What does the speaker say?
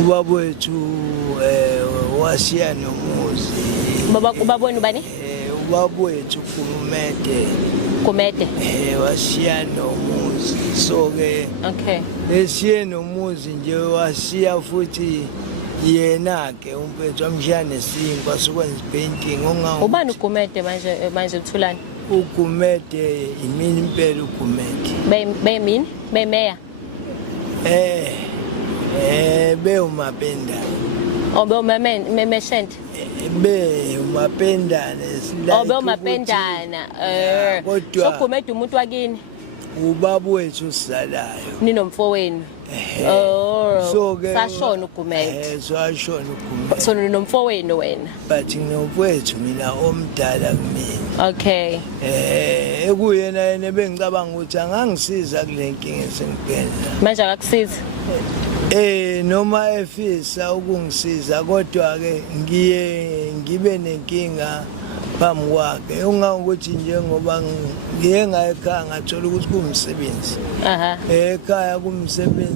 ubabwethu washiya nomuzi. Ubabona ubani? Ubabwethu Kumete. Washiya nomuzi. So ke Okay. eshiye nomuzi nje washiya futhi yena ke umpethu amshiya nesinkwa sokwenza painting Ubani uGumede manje uthulani? uGumede imini impela uGumede. Bemini? Bemeya? Beumapenda. Memeshent. Beumapendane. Beumapendana. So Gumede umuntu wakini? Ubabwethu usalayo. Ninomfowenu. So ke sashona uGumede. Sashona uGumede. So ninomfowenu wena. But nginomfowethu mina omdala kumina. Okay. Ekuyena yena bengicabanga ukuthi angangisiza kule nkinga esengibhekene. Manje akakusiza? Noma efisa ukungisiza kodwa ke ngibe nenkinga phambi kwakhe ungangokuthi njengoba ngiye ngayekhaya ngathola ukuthi kumsebenzi. Ekhaya kumsebenzi